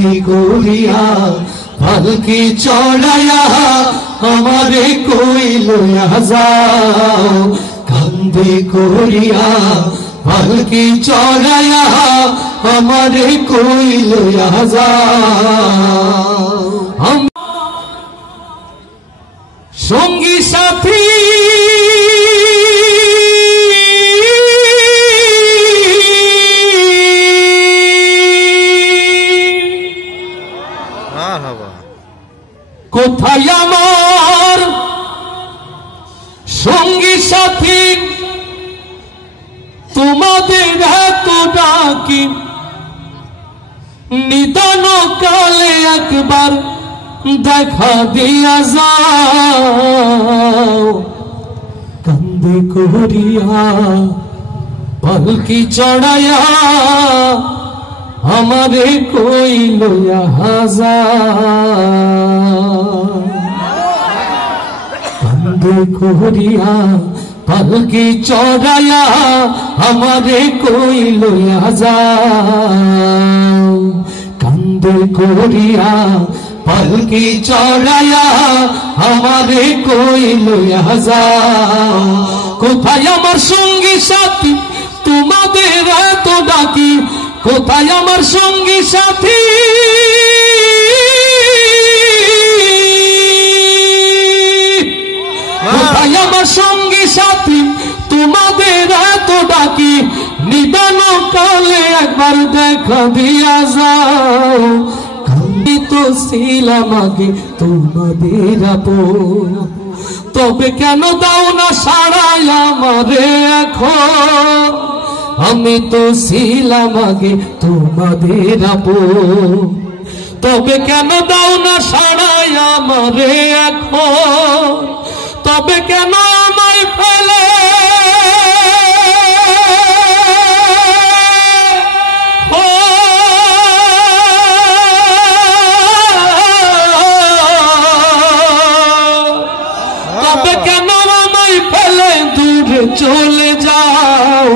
কান্দি করিয়া পালকি চড়াইয়া আমারে কই লইয়া যাও কান্দি করিয়া পালকি চড়াইয়া আমারে কই লইয়া যাও সঙ্গী সাথী কোথায় আমার সঙ্গী সাথী তোমাদের এত ডাকি নিদান কালে একবার দেখা দিয়া যাও কান্দে করিয়া পালকি চড়াইয়া আমারে কই লইয়া যাও কান্দে করিয়া পালকি চড়াইয়া আমারে কই লইয়া যাও কান্দে করিয়া পালকি চড়াইয়া আমারে কই লইয়া যাও কোথায় আমার সঙ্গী সাথী তোমাদের এত ডাকি কোথায় আমার সঙ্গী সাথী কোথায় আমার সঙ্গী সাথী তোমাদের এত ডাকি নিদান কালে একবার দেখা দিয়া যাও কান্দি তো ছিলাম আগে তোমাদের আপন তবে কেন দাও না সাড়াই আমারে এখন আমি তো ছিলাম আগে তোমাদের আপন তবে কেন দাও না সাড়াই আমারে এখন তবে কেন আমায় ফেলে তবে কেন আমায় ফেলে দূরে চলে যাও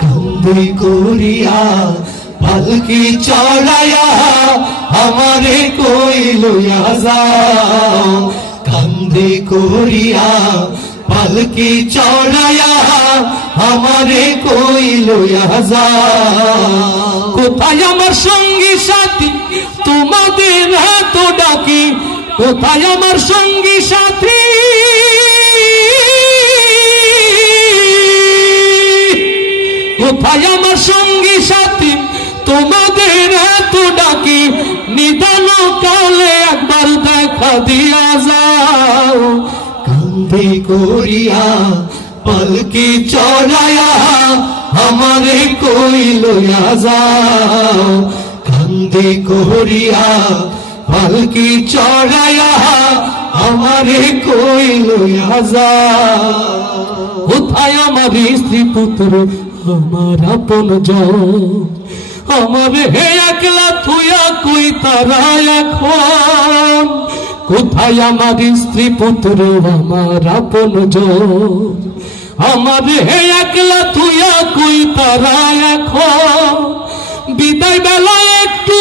কান্দি করিয়া পালকি চড়াইয়া আমারে কই লইয়া যাও কান্দি করিয়া পালকি চড়াইয়া আমারে কই লইয়া যাও কোথায় আমার সঙ্গী সাথী তোমাদের এত ডাকি কোথায় আমার সঙ্গী সাথী কোথায় আমার সঙ্গী সাথী তোমাদের এত ডাকি নিদান কালে একবার দেখা দিয়া যাও কান্দি করিয়া পালকি চড়াইয়া আমারে কই লইয়া যাও কান্দি করিয়া পালকি চড়াইয়া আমারে কই লইয়া যাও কোথায় আমার স্ত্রী পুত্র আমার আপন জন আমারে হে একলা থুয়া কই তারা এখন কোথায় আমার স্ত্রী পুত্র আমার আপন জন আমারে হে একলা থুয়া কই তারা এখন বিদায় বেলা একটু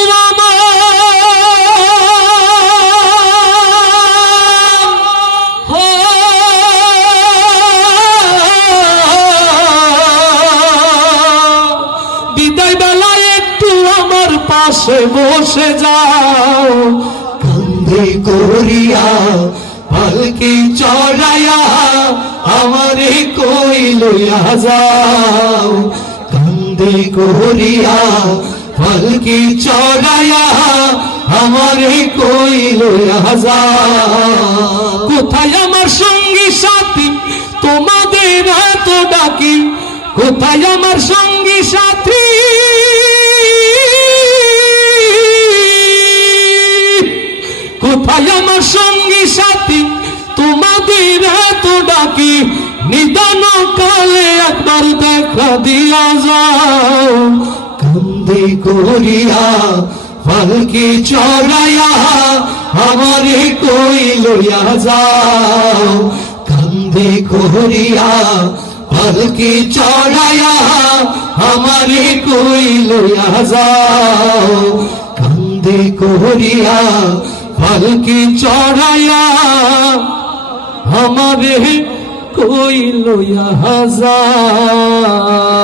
পাশে বসে যাও কান্দি করিয়া পালকি চড়াইয়া আমারে কই লইয়া যাও কান্দি করিয়া পালকি চড়াইয়া আমারে কই লইয়া যাও কোথায় আমার সঙ্গী সাথী তোমাদের এত ডাকি কোথায় আমার সঙ্গী সাথী কোথায় আমার সঙ্গী সাথী তোমাদের এত ডাকি নিদান কালে একবার দেখা দিয়া যাও কান্দি করিয়া পালকি চড়াইয়া আমারে কই লইয়া যাও কান্দি করিয়া পালকি চড়াইয়া আমারে কই লইয়া যাও কাঁধে করিয়া পালকি চড়াইয়া আমারে কই লইয়া হাজার